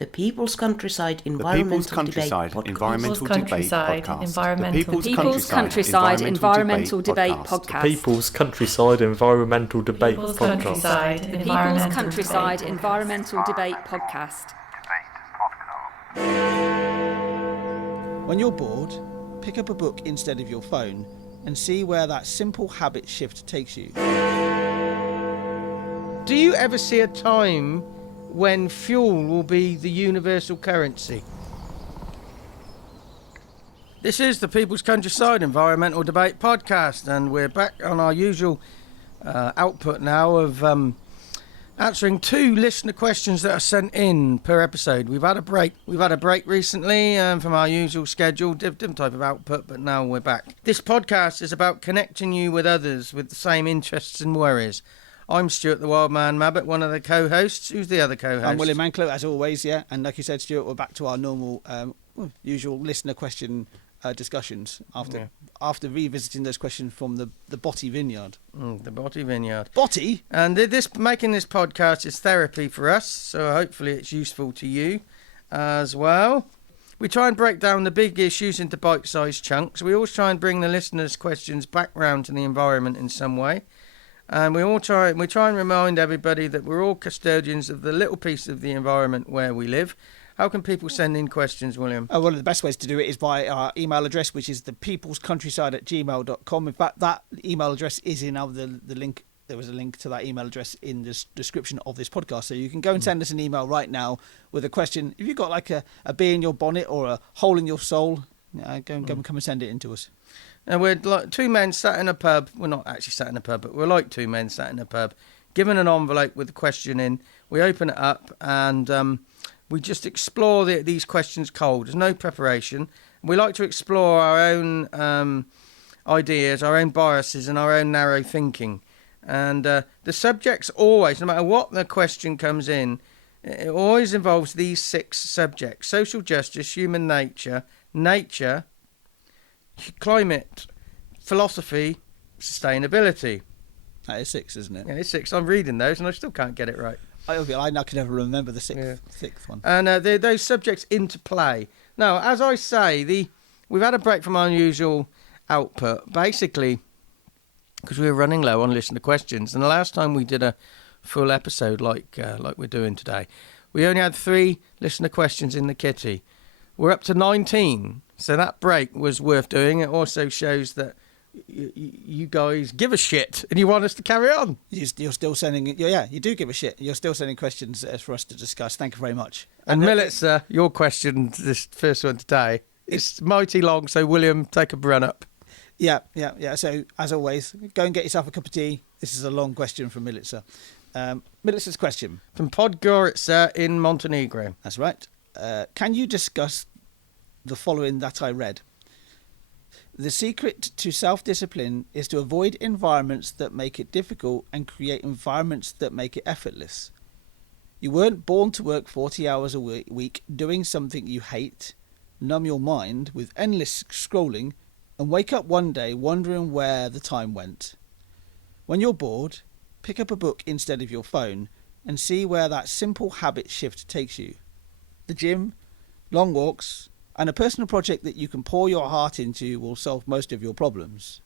The People's Countryside The Environmental People's Countryside Debate Environmental Debate Podcast. The People's Countryside Environmental Debate Podcast. People's Countryside Environmental Debate Podcast. People's Countryside Environmental Debate Podcast. When you're bored, pick up a book instead of your phone and see where that simple habit shift takes you. Do you ever see a time when fuel will be the universal currency? This is the People's Countryside Environmental Debate Podcast, and we're back on our usual output now of answering 2 listener questions that are sent in per episode. We've had a break recently from our usual schedule, different type of output, but now we're back. This podcast is about connecting you with others with the same interests and worries. I'm Stuart the Wild Man Mabbott, one of the co-hosts. Who's the other co-host? I'm William Anklo, as always, yeah. And like you said, Stuart, we're back to our normal, usual listener question discussions after revisiting those questions from the Botty Vineyard. The Botty Vineyard. Botty? And making this podcast is therapy for us, so hopefully it's useful to you as well. We try and break down the big issues into bite-sized chunks. We always try and bring the listeners' questions back round to the environment in some way. And we try and remind everybody that we're all custodians of the little piece of the environment where we live. How can people send in questions, William? One of the best ways to do it is by our email address, which is thepeoplescountryside@gmail.com. In fact, that email address is in the link. There was a link to that email address in the description of this podcast. So you can go and send us an email right now with a question. If you've got like a bee in your bonnet or a hole in your soul, go and come and send it in to us. And we're like 2 men sat in a pub. We're not actually sat in a pub, but we're like 2 men sat in a pub, given an envelope with a question in. We open it up and we just explore these questions cold. There's no preparation. We like to explore our own ideas, our own biases, and our own narrow thinking. And the subjects always, no matter what the question comes in, it always involves these 6 subjects: social justice, human nature, climate, philosophy, sustainability. That is 6, isn't it? Yeah, it's 6. I'm reading those and I still can't get it right. I can never remember the sixth one. And those subjects interplay. Now, as I say, we've had a break from our usual output, basically because we were running low on listener questions. And the last time we did a full episode like we're doing today, we only had 3 listener questions in the kitty. We're up to 19. So that break was worth doing. It also shows that you guys give a shit and you want us to carry on. You're still sending... Yeah, you do give a shit. You're still sending questions for us to discuss. Thank you very much. And Militzer, your question, this first one today, it's mighty long, so William, take a run up. Yeah. So, as always, go and get yourself a cup of tea. This is a long question from Militzer. Militzer's question. From Podgorica in Montenegro. That's right. Can you discuss the following that I read? The secret to self-discipline is to avoid environments that make it difficult and create environments that make it effortless. You weren't born to work 40 hours a week doing something you hate, numb your mind with endless scrolling, and wake up one day wondering where the time went. When you're bored, pick up a book instead of your phone and see where that simple habit shift takes you. The gym, long walks, and a personal project that you can pour your heart into will solve most of your problems.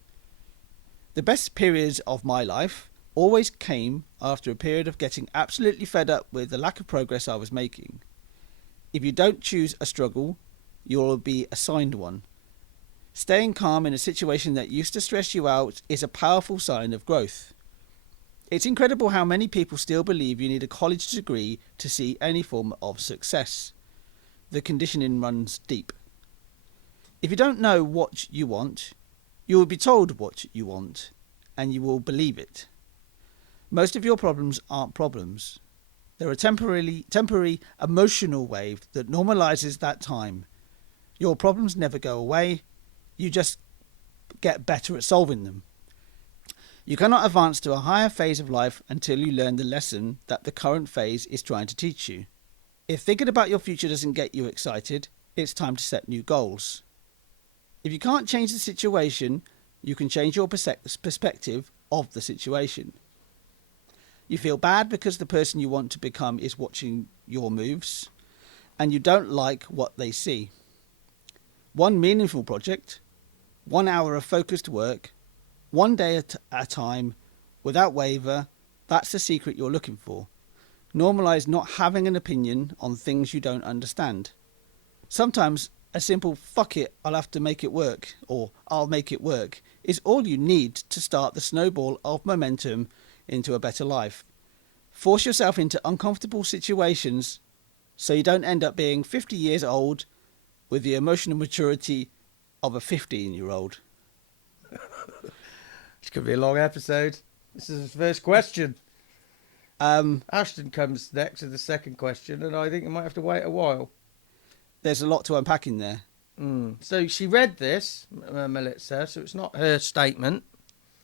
The best periods of my life always came after a period of getting absolutely fed up with the lack of progress I was making. If you don't choose a struggle, you will be assigned one. Staying calm in a situation that used to stress you out is a powerful sign of growth. It's incredible how many people still believe you need a college degree to see any form of success. The conditioning runs deep. If you don't know what you want, you will be told what you want, and you will believe it. Most of your problems aren't problems. They're a temporary emotional wave that normalizes that time. Your problems never go away. You just get better at solving them. You cannot advance to a higher phase of life until you learn the lesson that the current phase is trying to teach you. If thinking about your future doesn't get you excited, it's time to set new goals. If you can't change the situation, you can change your perspective of the situation. You feel bad because the person you want to become is watching your moves. and you don't like what they see. One meaningful project, 1 hour of focused work, 1 day at a time, without waver, that's the secret you're looking for. Normalise not having an opinion on things you don't understand. Sometimes a simple "fuck it, I'll have to make it work" or "I'll make it work" is all you need to start the snowball of momentum into a better life. Force yourself into uncomfortable situations so you don't end up being 50 years old with the emotional maturity of a 15-year-old. This could be a long episode. This is the first question. Ashton comes next to the second question, and I think I might have to wait a while. There's a lot to unpack in there. So she read this, Melissa, so it's not her statement.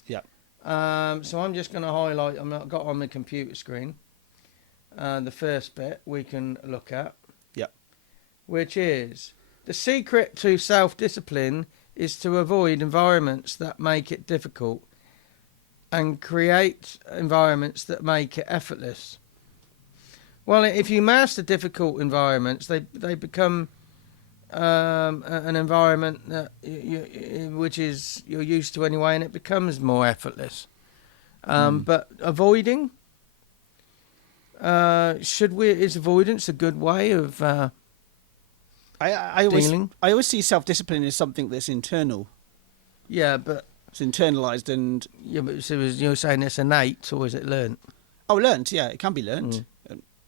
Yeah. So I'm just going to highlight, I've got on my computer screen, the first bit we can look at. Yeah. Which is, the secret to self-discipline is to avoid environments that make it difficult and create environments that make it effortless. Well, if you master difficult environments, they become an environment that which is you're used to anyway, and it becomes more effortless. But avoiding, is avoidance a good way of I always see self-discipline as something that's internal. Yeah, but it's internalized and... Yeah, but so you're saying it's innate, or is it learnt? Oh, learnt, yeah, it can be learnt.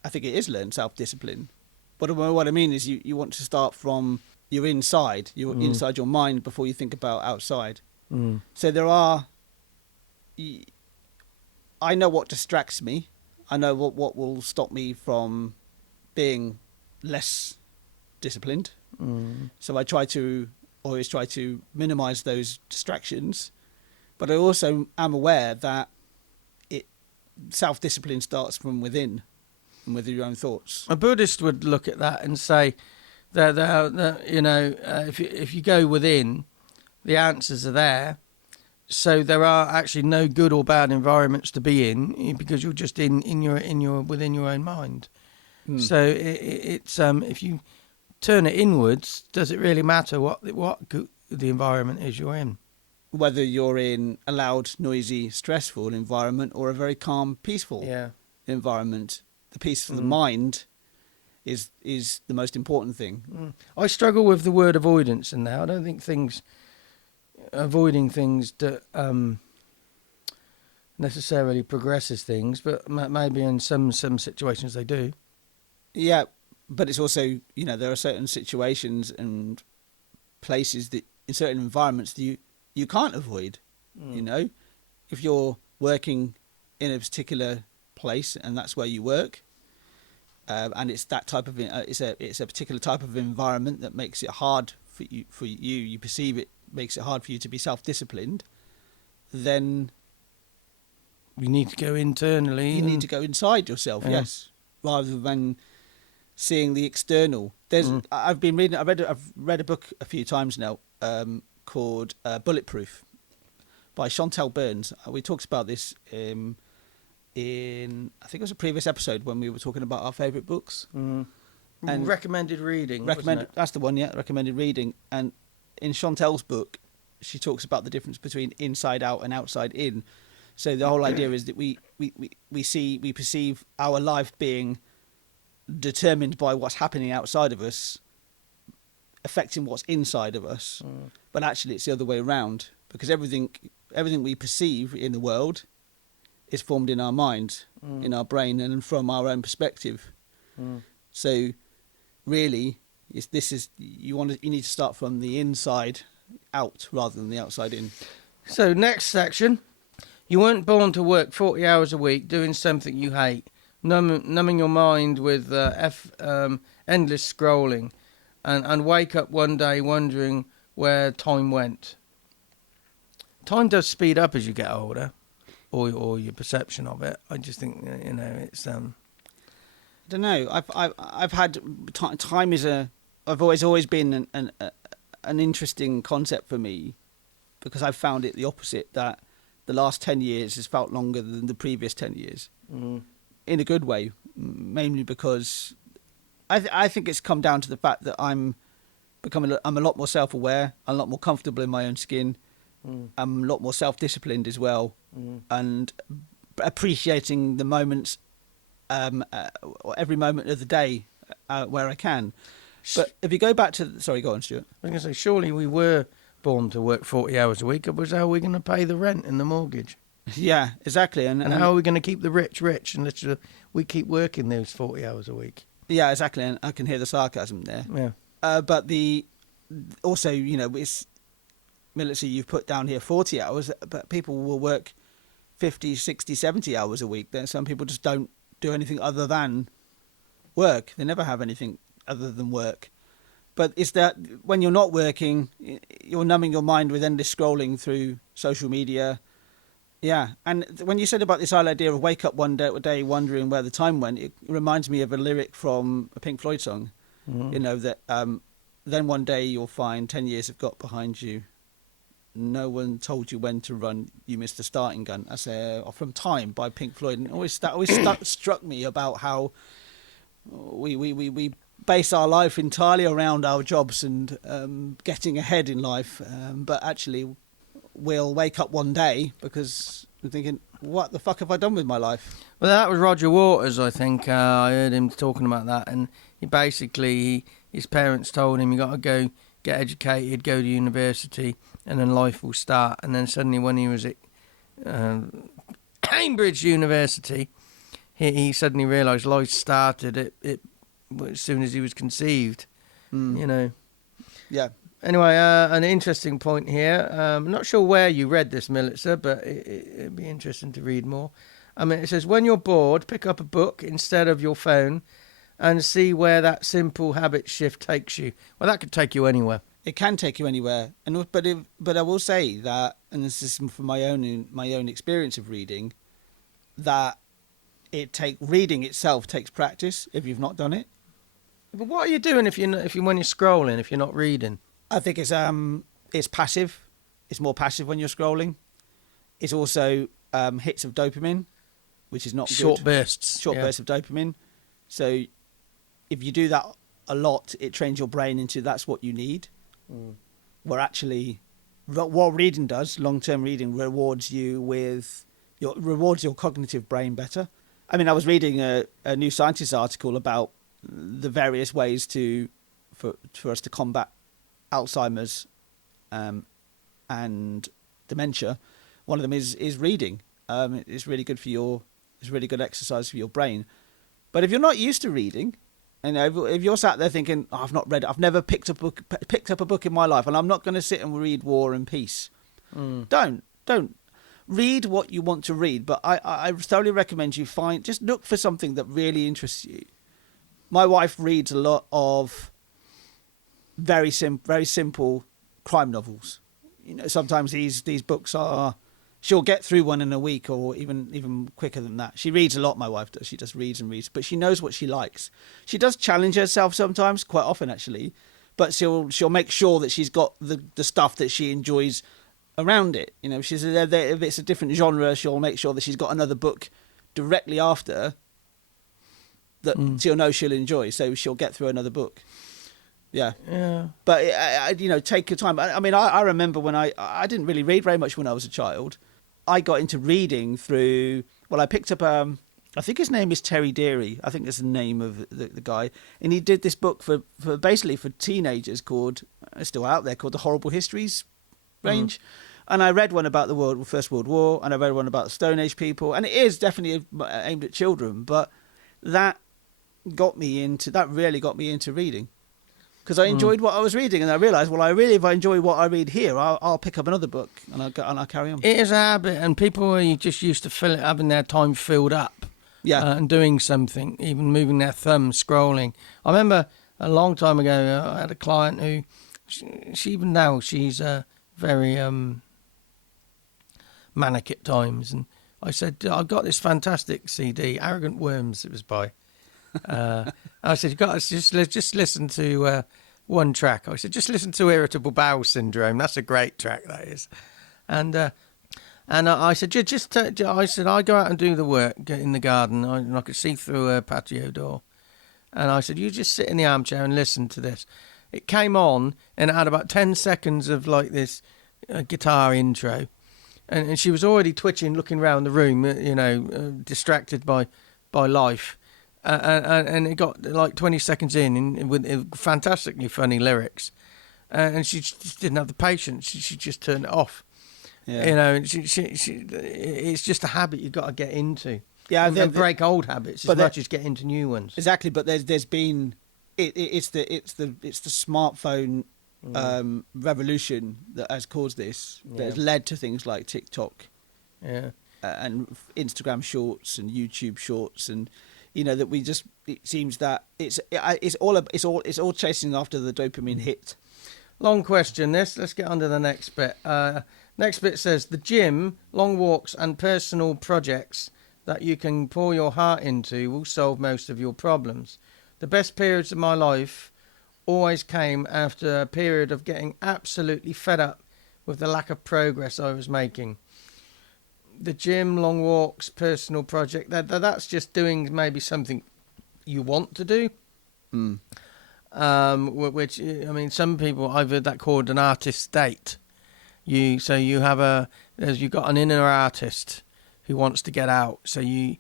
I think it is learned, self-discipline. But what I mean is you want to start from your inside, inside your mind before you think about outside. So there are... I know what distracts me. I know what will stop me from being less disciplined. So I always try to minimise those distractions. But I also am aware that self-discipline starts from within and with your own thoughts. A Buddhist would look at that and say that if you go within, the answers are there. So there are actually no good or bad environments to be in because you're just within your own mind. So it's if you turn it inwards, does it really matter what the environment is you're in? Whether you're in a loud, noisy, stressful environment or a very calm, peaceful environment, the peace of the mind is the most important thing. I struggle with the word avoidance in there. I don't think avoiding things that necessarily progresses things, but maybe in some situations they do. Yeah, but it's also, there are certain situations and places that in certain environments that you can't avoid. If you're working in a particular place and that's where you work, and it's that type of it's a particular type of environment that makes it hard for you perceive it makes it hard for you to be self-disciplined, then you need to go internally. You need to go inside yourself, yes, rather than seeing the external. I've read a book a few times now called Bulletproof by Chantel Burns. We talked about this in I think it was a previous episode when we were talking about our favourite books. And recommended reading. That's the one, yeah. Recommended reading. And in Chantel's book, she talks about the difference between inside out and outside in. So the whole idea is that we perceive our life being determined by what's happening outside of us, affecting what's inside of us. But actually, it's the other way around, because everything we perceive in the world is formed in our mind, in our brain, and from our own perspective. So, really, you need to start from the inside out rather than the outside in. So, next section. You weren't born to work 40 hours a week doing something you hate, numbing your mind with endless scrolling, and wake up one day wondering where time went. Time does speed up as you get older, or your perception of it. I just think it's. I don't know. I've had time is I've always been an interesting concept for me, because I've found it the opposite, that the last 10 years has felt longer than the previous 10 years. In a good way, mainly because I think it's come down to the fact that I'm a lot more self-aware, I'm a lot more comfortable in my own skin. I'm a lot more self-disciplined as well, and appreciating the moments, every moment of the day where I can. But if you go back to... Sorry, go on, Stuart. I was going to say, surely we were born to work 40 hours a week. It was how are we going to pay the rent and the mortgage? Yeah, exactly. And how are we going to keep the rich unless we keep working those 40 hours a week? Yeah, exactly. And I can hear the sarcasm there. Yeah. But also, it's military, you've put down here 40 hours, but people will work 50, 60, 70 hours a week. Then some people just don't do anything other than work. They never have anything other than work. But it's that when you're not working, you're numbing your mind with endless scrolling through social media. Yeah. And when you said about this whole idea of wake up one day wondering where the time went, it reminds me of a lyric from a Pink Floyd song. That then one day you'll find 10 years have got behind you. No one told you when to run. You missed the starting gun. That's from Time by Pink Floyd. And that always struck me about how we base our life entirely around our jobs and getting ahead in life. But actually, we'll wake up one day because we're thinking, what the fuck have I done with my life? Well, that was Roger Waters, I think. I heard him talking about that. And he basically, his parents told him, you got to go get educated, go to university, and then life will start. And then suddenly when he was at Cambridge University, he suddenly realised life started it as soon as he was conceived, Yeah. Anyway, an interesting point here. I'm not sure where you read this, Militzer, but it'd be interesting to read more. It says, when you're bored, pick up a book instead of your phone and see where that simple habit shift takes you. Well, that could take you anywhere. It can take you anywhere, but I will say that, and this is from my own experience of reading, that reading itself takes practice if you've not done it. But what are you doing when you're scrolling if you're not reading? I think it's passive. It's more passive when you're scrolling. It's also hits of dopamine, which is not short good. Short bursts of dopamine. So if you do that a lot, it trains your brain into that's what you need. Where actually, what reading does, long-term reading rewards your cognitive brain better. I mean, I was reading a New Scientist article about the various ways for us to combat Alzheimer's and dementia. One of them is reading. It's really good it's really good exercise for your brain. But if you're not used to reading, if you're sat there thinking, I've not read it, I've never picked up a book in my life, and I'm not going to sit and read War and Peace. Don't read what you want to read. But I thoroughly recommend you just look for something that really interests you. My wife reads a lot of very simple crime novels. Sometimes these books she'll get through one in a week or even quicker than that. She reads a lot, my wife does. She just reads and reads, but she knows what she likes. She does challenge herself sometimes, quite often actually, but she'll make sure that she's got the stuff that she enjoys around it. She's if it's a different genre, she'll make sure that she's got another book directly after that she'll know she'll enjoy, so she'll get through another book. Yeah. But take your time. I mean, I remember when I didn't really read very much when I was a child. I got into reading through. Well, I picked up. I think his name is Terry Deary. I think that's the name of the guy, and he did this book for basically for teenagers called, it's still out there, called the Horrible Histories range. And I read one about the First World War, and I read one about the Stone Age people, and it is definitely aimed at children. But that really got me into reading. Because I enjoyed what I was reading, and I realised, if I enjoy what I read here, I'll pick up another book and I'll carry on. It is a habit, and people are just used to having their time filled up, and doing something, even moving their thumb, scrolling. I remember a long time ago, I had a client who, she even now, she's very manic at times, and I said, I've got this fantastic CD, Arrogant Worms, it was by. I said, you got to just listen to one track. I said, just listen to Irritable Bowel Syndrome. That's a great track, that is. And I said, I said, I go out and do the work, get in the garden, and I could see through a patio door. And I said, you just sit in the armchair and listen to this. It came on and it had about 10 seconds of like this guitar intro. And she was already twitching, looking around the room, distracted by life. And it got like 20 seconds in with fantastically funny lyrics. And she just didn't have the patience. She just turned it off. Yeah. It's just a habit you've got to get into. Yeah, and break old habits as much as get into new ones. Exactly, but there's been it's the smartphone revolution that has caused this. That has led to things like TikTok, and Instagram Shorts and YouTube Shorts, and that we just, it seems that it's all chasing after the dopamine hit. Long question. Let's get on to the next bit. Next bit says the gym, long walks, and personal projects that you can pour your heart into will solve most of your problems. The best periods of my life always came after a period of getting absolutely fed up with the lack of progress I was making. The gym, long walks, personal project, that's just doing maybe something you want to do. Which, I mean, some people, I've heard that called an artist state. You've got an inner artist who wants to get out, so you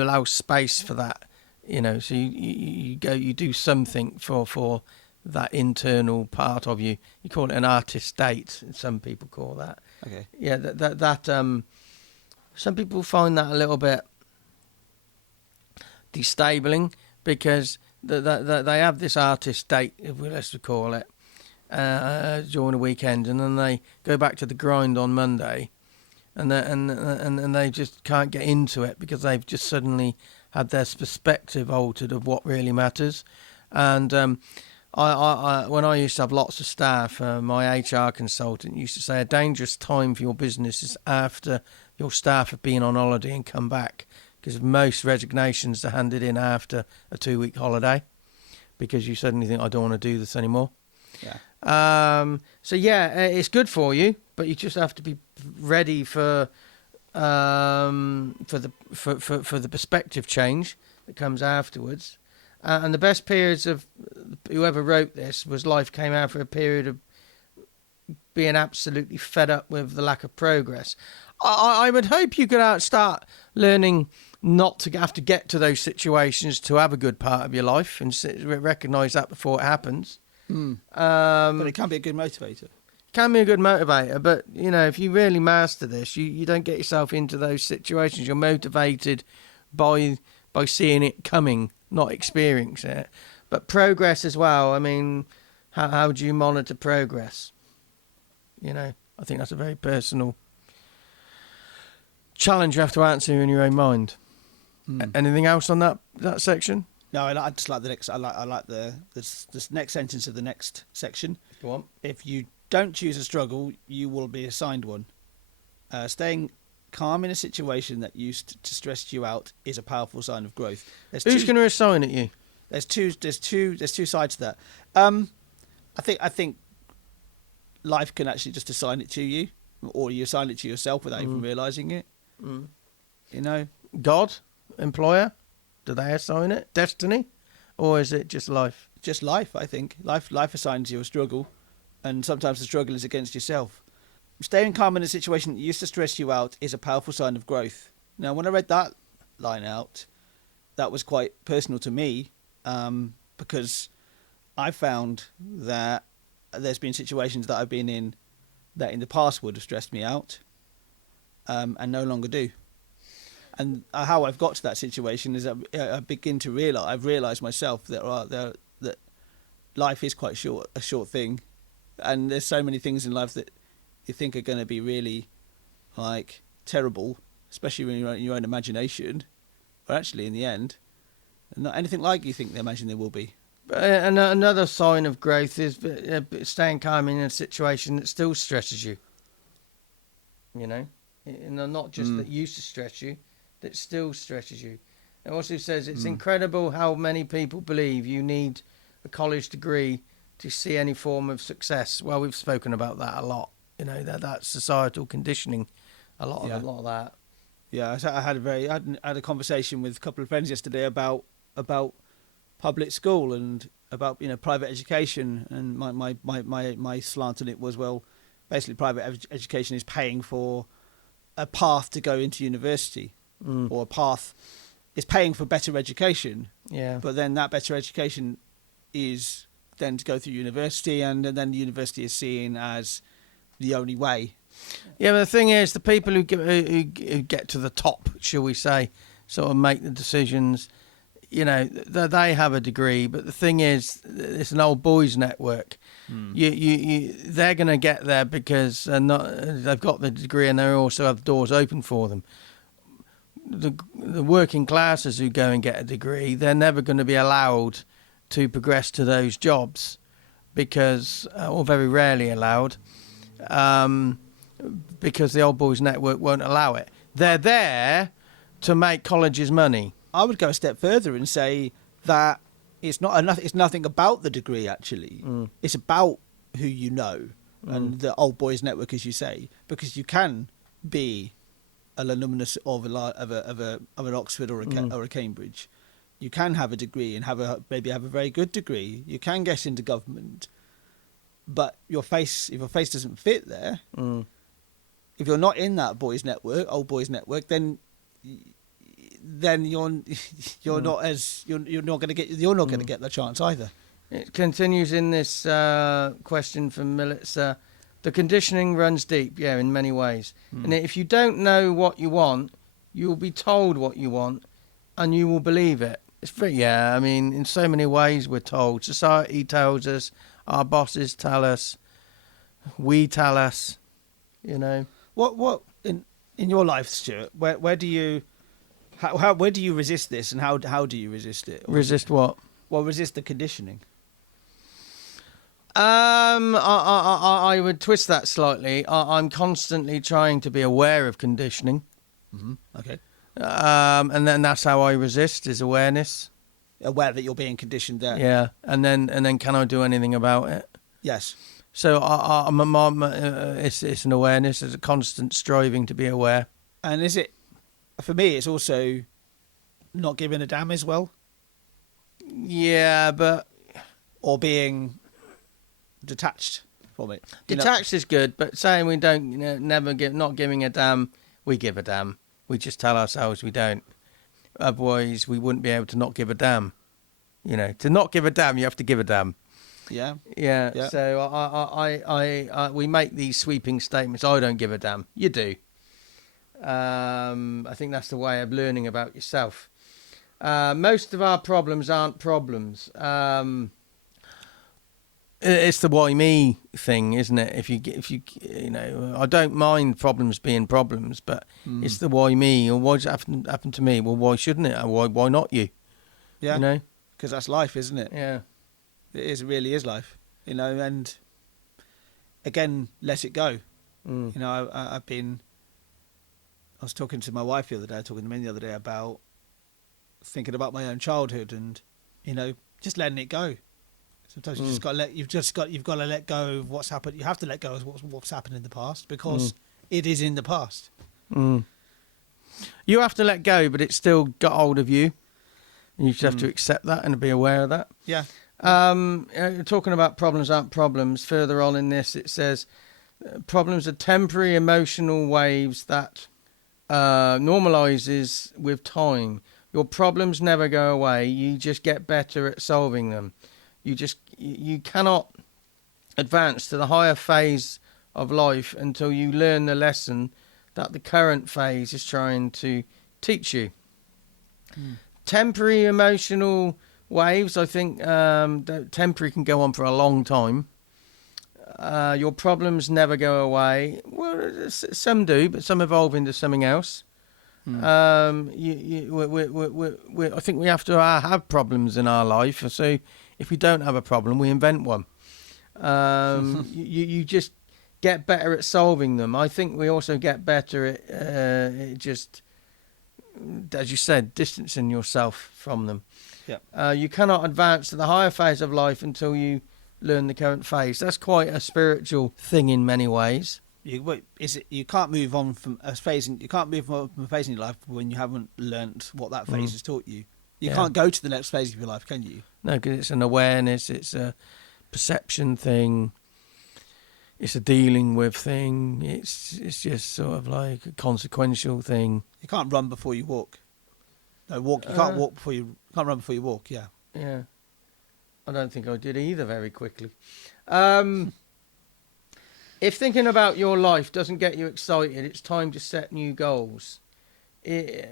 allow space for that, so you do something for that internal part of you. You call it an artist state, some people call that. Okay. Yeah, that some people find that a little bit destabling, because they have this artist state, let's call it, during the weekend, and then they go back to the grind on Monday. And they just can't get into it because they've just suddenly had their perspective altered of what really matters. And I when I used to have lots of staff, my HR consultant used to say a dangerous time for your business is after your staff have been on holiday and come back, because most resignations are handed in after a 2-week holiday, because you suddenly think, I don't want to do this anymore. Yeah. So it's good for you, but you just have to be ready for the perspective change that comes afterwards. And the best periods of whoever wrote this was life came after a period of being absolutely fed up with the lack of progress. I would hope you could start learning not to have to get to those situations to have a good part of your life, and recognise that before it happens. But it can be a good motivator. Can be a good motivator, but if you really master this, you don't get yourself into those situations. You're motivated by seeing it coming, not experiencing it. But progress as well. I mean, how do you monitor progress? I think that's a very personal challenge you have to answer in your own mind. Anything else on that section? No, I just like the next. I like this next sentence of the next section. Go on. If you don't choose a struggle, you will be assigned one. Staying calm in a situation that used to stress you out is a powerful sign of growth. Who's going to assign it you? There's two sides to that. I think life can actually just assign it to you, or you assign it to yourself without even realizing it. God, employer. Do they assign it? Destiny? Or is it just life? Just life, I think. Life assigns you a struggle, and sometimes the struggle is against yourself. Staying calm in a situation that used to stress you out is a powerful sign of growth. Now, when I read that line out, that was quite personal to me, because I found that there's been situations that I've been in that in the past would have stressed me out, and no longer do. And how I've got to that situation is I begin to realise, I've realised myself that life is quite a short thing, and there's so many things in life that you think are going to be really like terrible, especially when you're in your own imagination, but actually in the end, not anything like you think they imagine they will be. And another sign of growth is staying calm in a situation that still stresses you. And not just that used to stress you, that still stresses you. It also says it's incredible how many people believe you need a college degree to see any form of success. Well, we've spoken about that a lot. That societal conditioning, a lot of that. Yeah, I had a conversation with a couple of friends yesterday about public school and about private education, and my slant on it was, well, basically private education is paying for a path to go into university, or a path is paying for better education. Yeah. But then that better education is then to go through university, and then the university is seen as the only way. Yeah, but the thing is, the people who get to the top, shall we say, sort of make the decisions, they have a degree. But the thing is, it's an old boys network. They're going to get there because they've got the degree and they also have doors open for them. The working classes who go and get a degree, they're never going to be allowed to progress to those jobs because, or very rarely allowed, because the old boys network won't allow it. They're there to make colleges money. I would go a step further and say that it's nothing about the degree, actually. It's about who you know, and the old boys network, as you say, because you can be an alumnus of an Oxford or a Cambridge. You can have a degree and maybe have a very good degree. You can get into government, but if your face doesn't fit there, if you're not in that old boys network, then you're not going to get the chance either. It continues in this question from Militza. The conditioning runs deep, in many ways. And if you don't know what you want, you'll be told what you want, and you will believe it. In so many ways we're told. Society tells us, our bosses tell us, we tell us, What in your life, Stuart? Where do you where do you resist this, and how do you resist it? Resist what? Well, resist the conditioning. I would twist that slightly. I'm constantly trying to be aware of conditioning. Okay. And then that's how I resist, is awareness. Aware that you're being conditioned there. Yeah, and then can I do anything about it? Yes. So it's an awareness. It's a constant striving to be aware. And is it, for me, it's also not giving a damn as well? Yeah, but... Or being detached from it. Detached is good, but saying we don't, not giving a damn, we give a damn. We just tell ourselves we don't. Otherwise, we wouldn't be able to not give a damn. To not give a damn, you have to give a damn. Yeah. Yeah. So we make these sweeping statements. I don't give a damn. You do. I think that's the way of learning about yourself. Most of our problems aren't problems. It's the why me thing, isn't it? If you I don't mind problems being problems, but it's the why me, or why's it happen to me? Well, why shouldn't it? Why not you? Yeah. Because that's life, isn't it? Yeah. It really is life, and again, let it go. I was talking to my wife the other day, talking to Min the other day about thinking about my own childhood and, just letting it go. Sometimes you've just got to let go of what's happened. You have to let go of what's happened in the past because it is in the past. You have to let go, but it's still got hold of you. And you just have to accept that and be aware of that. Yeah. Talking about problems aren't problems, further on in this it says problems are temporary emotional waves that normalizes with time. Your problems never go away, you just get better at solving them. You cannot advance to the higher phase of life until you learn the lesson that the current phase is trying to teach you. Temporary emotional waves, I think temporary can go on for a long time. Your problems never go away. Well, some do, but some evolve into something else. I think we have to have problems in our life. So if we don't have a problem, we invent one. You just get better at solving them. I think we also get better at just, as you said, distancing yourself from them. Yeah. You cannot advance to the higher phase of life until you learn the current phase. That's quite a spiritual thing in many ways. You can't move on from a phase. You can't move on from a phase in your life when you haven't learnt what that phase has taught you. You can't go to the next phase of your life, can you? No, because it's an awareness, it's a perception thing, it's a dealing with thing, it's just sort of like a consequential thing. You can't run before you walk. No, walk. You can't walk before you can't run before you walk. Yeah. Yeah. I don't think I did either very quickly. If thinking about your life doesn't get you excited, it's time to set new goals. If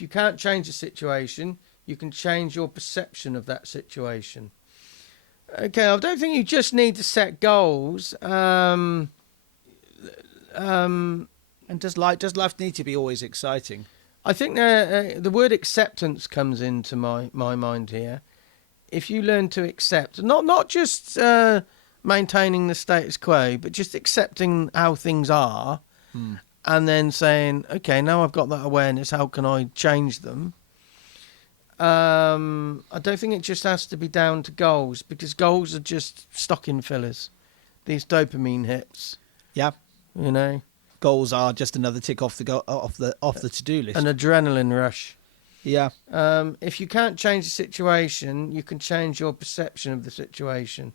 you can't change the situation, you can change your perception of that situation. Okay, I don't think you just need to set goals. And does life need to be always exciting? I think the word acceptance comes into my mind here. If you learn to accept, not just maintaining the status quo, but just accepting how things are, and then saying, okay, now I've got that awareness, how can I change them? I don't think it just has to be down to goals, because goals are just stocking fillers. These dopamine hits. Yeah. You know? Goals are just another tick off the to-do list. An adrenaline rush. Yeah. If you can't change the situation, you can change your perception of the situation.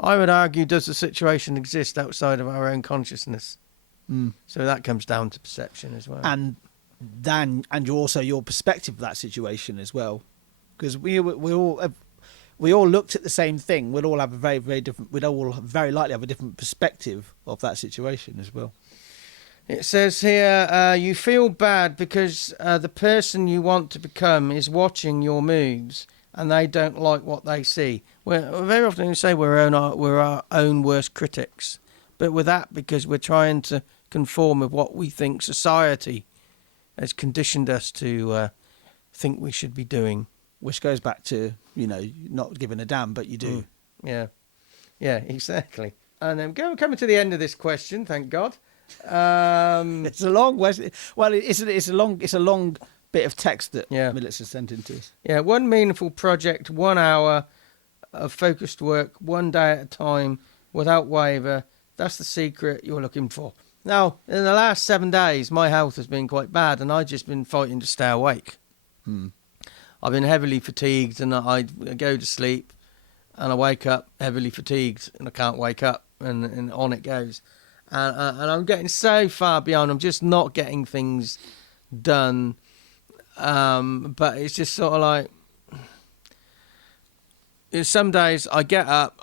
I would argue, does the situation exist outside of our own consciousness? So that comes down to perception as well. And also your perspective of that situation as well, because we all looked at the same thing. We'd all have a very, very different. We'd all very likely have a different perspective of that situation as well. It says here, you feel bad because the person you want to become is watching your moves and they don't like what they see. Very often we say we're our own worst critics, but with that, because we're trying to conform with what we think society has conditioned us to think we should be doing. Which goes back to, not giving a damn, but you do. Yeah, exactly. And then coming to the end of this question, thank God. It's a long it's a long bit of text that Militz has sent into us. Yeah, one meaningful project, 1 hour of focused work, 1 day at a time, without waver. That's the secret you're looking for. Now, in the last 7 days, my health has been quite bad, and I've just been fighting to stay awake. I've been heavily fatigued, and I go to sleep, and I wake up heavily fatigued, and I can't wake up, and on it goes. And I'm getting so far behind. I'm just not getting things done. But it's just sort of like, some days I get up,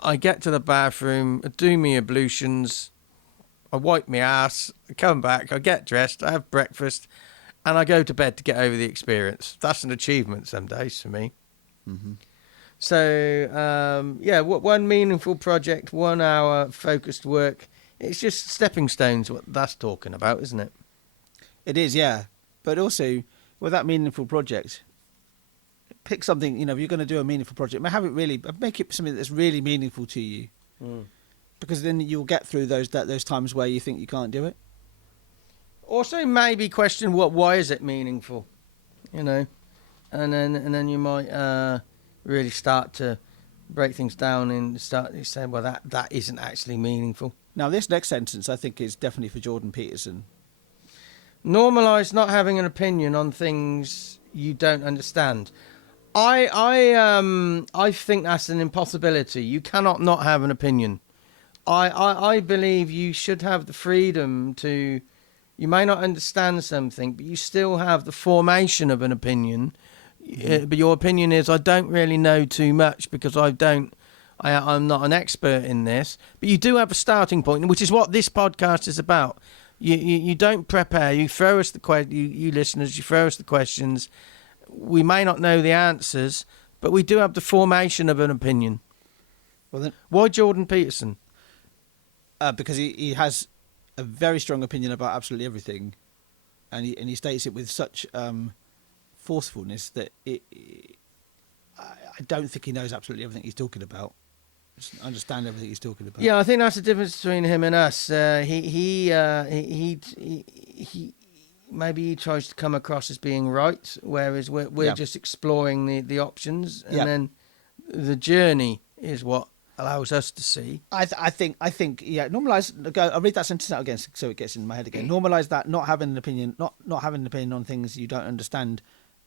I get to the bathroom, I do my ablutions, I wipe my ass, I come back, I get dressed, I have breakfast, and I go to bed to get over the experience. That's an achievement some days for me. So, one meaningful project, 1 hour focused work. It's just stepping stones, what that's talking about, isn't it? It is, yeah. But also, with that meaningful project, pick something, if you're going to do a meaningful project, make it something that's really meaningful to you. Because then you'll get through those times where you think you can't do it. Also, maybe question why is it meaningful, and then you might really start to break things down and start saying, well, that isn't actually meaningful. Now, this next sentence, I think, is definitely for Jordan Peterson. Normalise not having an opinion on things you don't understand. I think that's an impossibility. You cannot not have an opinion. I believe you should have the freedom to. You may not understand something, but you still have the formation of an opinion. But your opinion is, I don't really know too much because I'm not an expert in this. But you do have a starting point, which is what this podcast is about. You don't prepare. You throw us you listeners, you throw us the questions. We may not know the answers, but we do have the formation of an opinion. Well, then, why Jordan Peterson? Because he has a very strong opinion about absolutely everything, and he states it with such forcefulness that I don't think he knows absolutely everything he's talking about. Just understand everything he's talking about. Yeah, I think that's the difference between him and us. He maybe he tries to come across as being right, whereas we're just exploring the options, and then the journey is what allows us to see. I think, yeah. Normalize. I'll read that sentence out again, so it gets in my head again. Normalize that not having an opinion, not having an opinion on things you don't understand,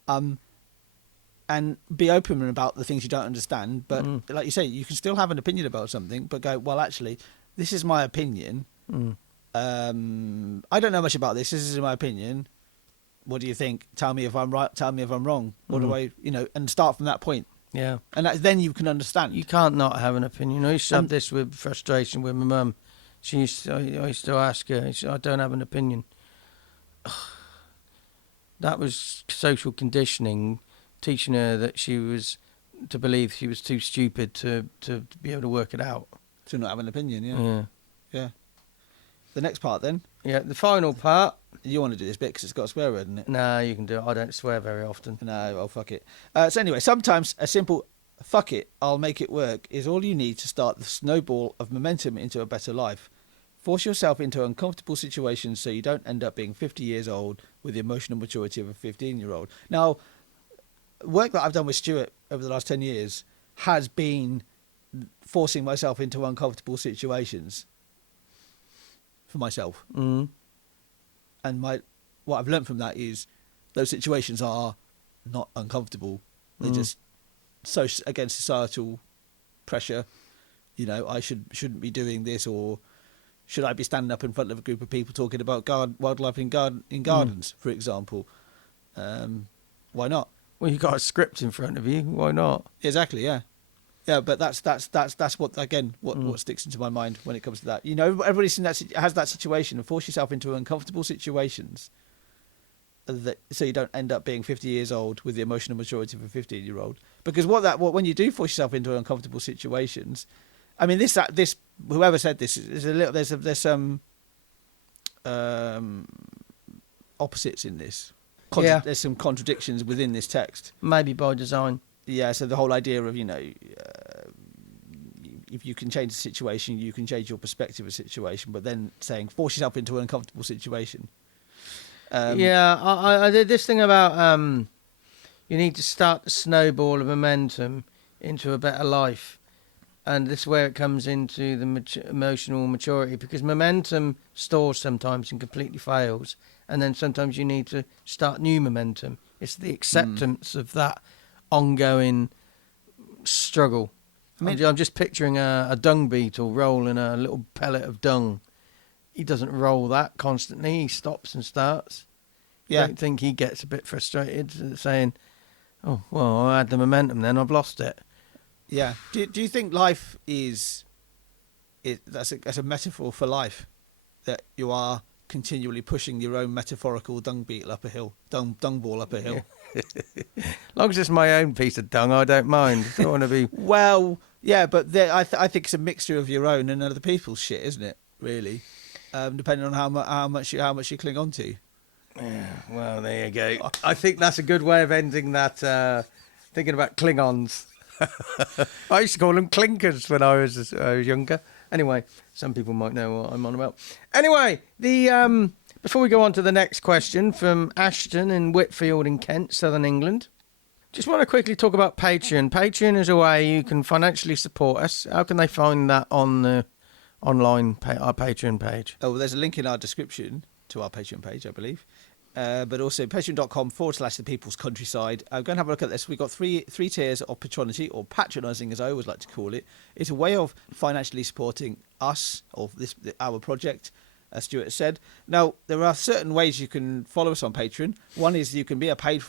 and be open about the things you don't understand. But like you say, you can still have an opinion about something, but go, well, actually, this is my opinion. I don't know much about this. This is my opinion. What do you think? Tell me if I'm right. Tell me if I'm wrong. What do I, and start from that point. Yeah. And then you can understand. You can't not have an opinion. I used to have this with frustration with my mum. I used to ask her, I don't have an opinion. That was social conditioning, teaching her that she was to believe she was too stupid to be able to work it out. To not have an opinion, yeah. The next part then. Yeah, the final part. You want to do this bit because it's got a swear word in it. No, you can do it. I don't swear very often. No, well, fuck it. So anyway, sometimes a simple "fuck it, I'll make it work" is all you need to start the snowball of momentum into a better life. Force yourself into uncomfortable situations so you don't end up being 50 years old with the emotional maturity of a 15-year-old. Now, work that I've done with Stuart over the last 10 years has been forcing myself into uncomfortable situations for myself. And what I've learned from that is those situations are not uncomfortable. They're just so against societal pressure. I shouldn't be doing this, or should I be standing up in front of a group of people talking about wildlife in gardens, for example? Why not? Well, you got a script in front of you. Why not? Exactly. Yeah. Yeah, but that's what sticks into my mind when it comes to that. Everybody has that situation, and force yourself into uncomfortable situations so you don't end up being 50 years old with the emotional maturity of a 15-year-old. Because when you do force yourself into uncomfortable situations, I mean, this whoever said this is there's some opposites in this. There's some contradictions within this text. Maybe by design. Yeah, so the whole idea of, if you can change the situation, you can change your perspective of the situation, but then saying force yourself into an uncomfortable situation. I did this thing about you need to start the snowball of momentum into a better life. And this is where it comes into the emotional maturity, because momentum stores sometimes and completely fails. And then sometimes you need to start new momentum. It's the acceptance of that ongoing struggle. I'm just picturing a dung beetle rolling a little pellet of dung. He doesn't roll that constantly. He stops and starts. Yeah. I don't think he gets a bit frustrated saying, oh, well, I had the momentum then, I've lost it. Yeah. Do you think life that's a metaphor for life, that you are continually pushing your own metaphorical dung ball up a hill? Yeah. As long as it's my own piece of dung, I don't mind. I don't want to be... Well, yeah, but I think it's a mixture of your own and other people's shit, isn't it, really? Depending on how much you cling on to. Yeah, well, there you go. I think that's a good way of ending that, thinking about Klingons. I used to call them clinkers when I was younger. Anyway, some people might know what I'm on about. Anyway, before we go on to the next question from Ashton in Whitfield in Kent, Southern England, just want to quickly talk about Patreon. Patreon is a way you can financially support us. How can they find that on the online our Patreon page? Oh, well, there's a link in our description to our Patreon page, I believe. But also patreon.com/the people's countryside. Go and have a look at this. We've got three tiers of patronity, or patronising as I always like to call it. It's a way of financially supporting us, or our project, as Stuart said. Now, there are certain ways you can follow us on Patreon. One is you can be a paid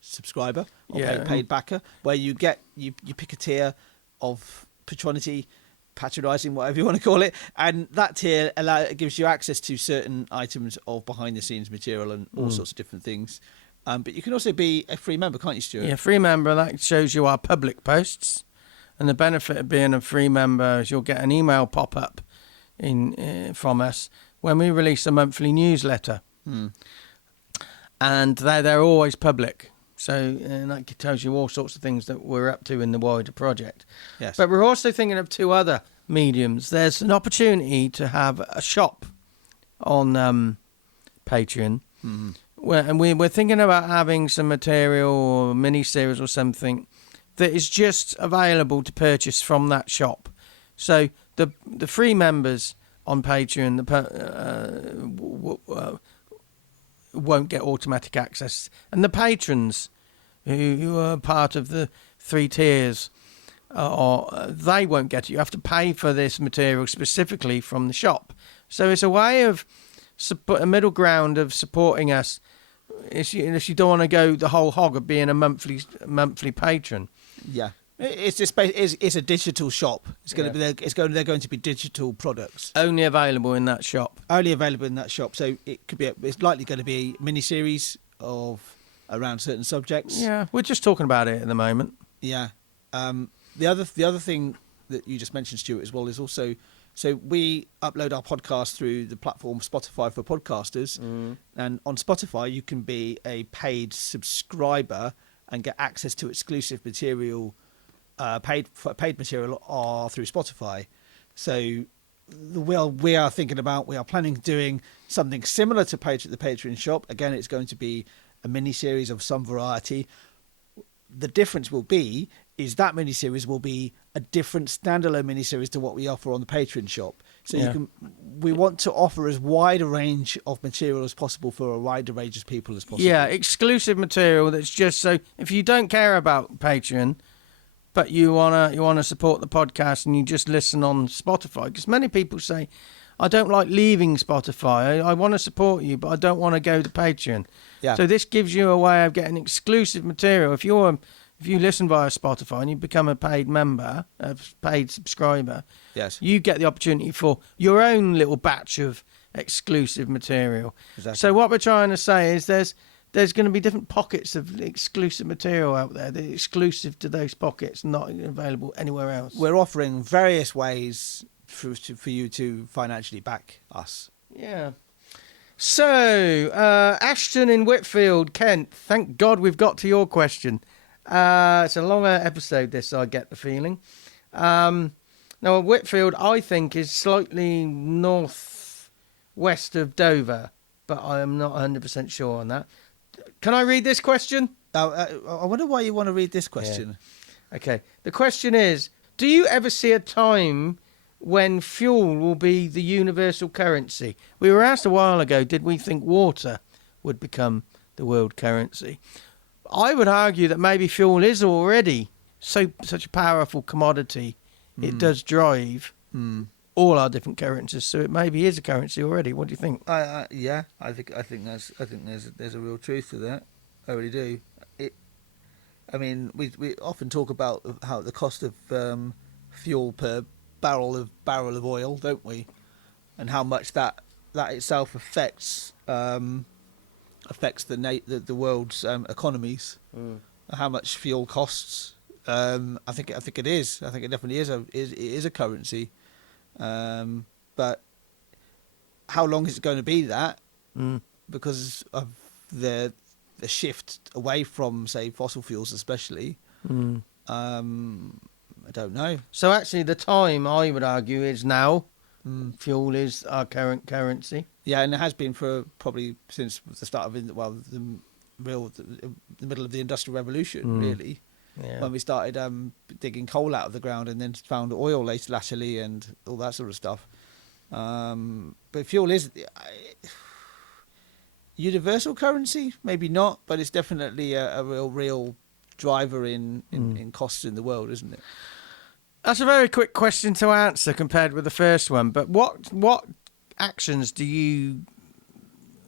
subscriber or paid backer, where you pick a tier of patronity, patronising, whatever you want to call it, and that tier gives you access to certain items of behind the scenes material and all sorts of different things. But you can also be a free member, can't you, Stuart? Yeah, free member, that shows you our public posts, and the benefit of being a free member is you'll get an email pop up from us when we release a monthly newsletter, and they're always public. So that tells you all sorts of things that we're up to in the wider project. Yes. But we're also thinking of two other mediums. There's an opportunity to have a shop on Patreon. And we're thinking about having some material or mini-series or something that is just available to purchase from that shop. So the free members on Patreon won't get automatic access, and the patrons who are part of the 3 tiers, they won't get it. You have to pay for this material specifically from the shop. So it's a way of a middle ground of supporting us. If you don't want to go the whole hog of being a monthly patron. Yeah, it's a digital shop. It's going to be they're going to be digital products only available in that shop. So it could be it's likely going to be a mini series of around certain subjects. Yeah, we're just talking about it at the moment. Yeah. The other thing that you just mentioned, Stuart, as well, is also, so we upload our podcast through the platform Spotify for podcasters, and on Spotify you can be a paid subscriber and get access to exclusive material, paid material through Spotify. So we are planning doing something similar to the Patreon shop. Again, it's going to be a mini series of some variety. The difference will be is that miniseries will be a different standalone miniseries to what we offer on the Patreon shop. So we want to offer as wide a range of material as possible for a wider range of people as possible. Yeah, exclusive material that's just so if you don't care about Patreon, but you wanna support the podcast and you just listen on Spotify, because many people say, I don't like leaving Spotify. I want to support you, but I don't want to go to Patreon. Yeah. So this gives you a way of getting exclusive material. If you listen via Spotify and you become a paid member, a paid subscriber, yes, you get the opportunity for your own little batch of exclusive material. Exactly. So what we're trying to say is there's going to be different pockets of exclusive material out there that are exclusive to those pockets, not available anywhere else. We're offering various ways for you to financially back us. Yeah. So, Ashton in Whitfield, Kent, thank God we've got to your question. It's a longer episode, this, I get the feeling. Now, Whitfield, I think, is slightly northwest of Dover, but I am not 100% sure on that. Can I read this question? I wonder why you want to read this question. Yeah. Okay. The question is, do you ever see a time when fuel will be the universal currency? We were asked a while ago, did we think water would become the world currency? I would argue that maybe fuel is already such a powerful commodity. It does drive all our different currencies, so it maybe is a currency already. What do you think? Yeah, I think there's a real truth to that. I really do. We often talk about how the cost of fuel per barrel of oil, don't we? And how much that itself affects the world's economies. How much fuel costs. I think it is. I think it definitely is a currency. But how long is it going to be that? Because of the shift away from, say, fossil fuels, especially. I don't know. So actually, the time, I would argue, is now. Fuel is our current currency. Yeah, and it has been for probably since the start of the middle of the Industrial Revolution, really. Yeah. When we started digging coal out of the ground and then found oil latterly and all that sort of stuff. But fuel is universal currency, maybe not, but it's definitely a real driver in costs in the world, isn't it? That's a very quick question to answer compared with the first one. But what actions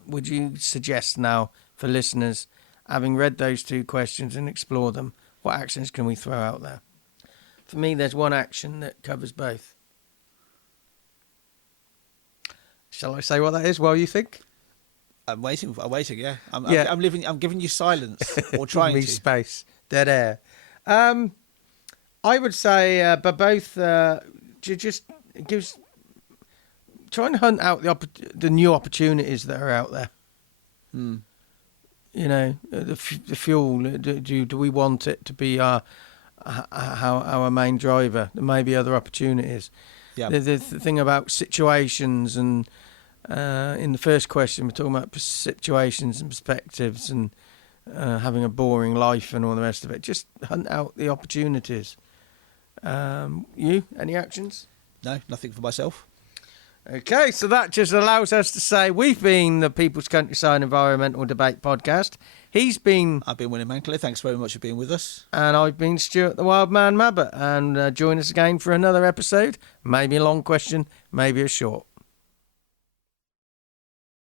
would you suggest now for listeners, having read those two questions and explore them? What actions can we throw out there? For me, there's one action that covers both. Shall I say what that is while you think? I'm waiting. Yeah, I'm giving you silence or trying to. Space, dead air. I would say, but both just gives. Try and hunt out the new opportunities that are out there. You know, the fuel. Do we want it to be our main driver? There may be other opportunities. Yeah. The thing about situations and in the first question we're talking about situations and perspectives and having a boring life and all the rest of it. Just hunt out the opportunities. You, any actions? No, nothing for myself. Okay, so that just allows us to say we've been the People's Countryside Environmental Debate Podcast. I've been William Mankley. Thanks very much for being with us. And I've been Stuart the Wild Man Mabbott. And join us again for another episode. Maybe a long question, maybe a short.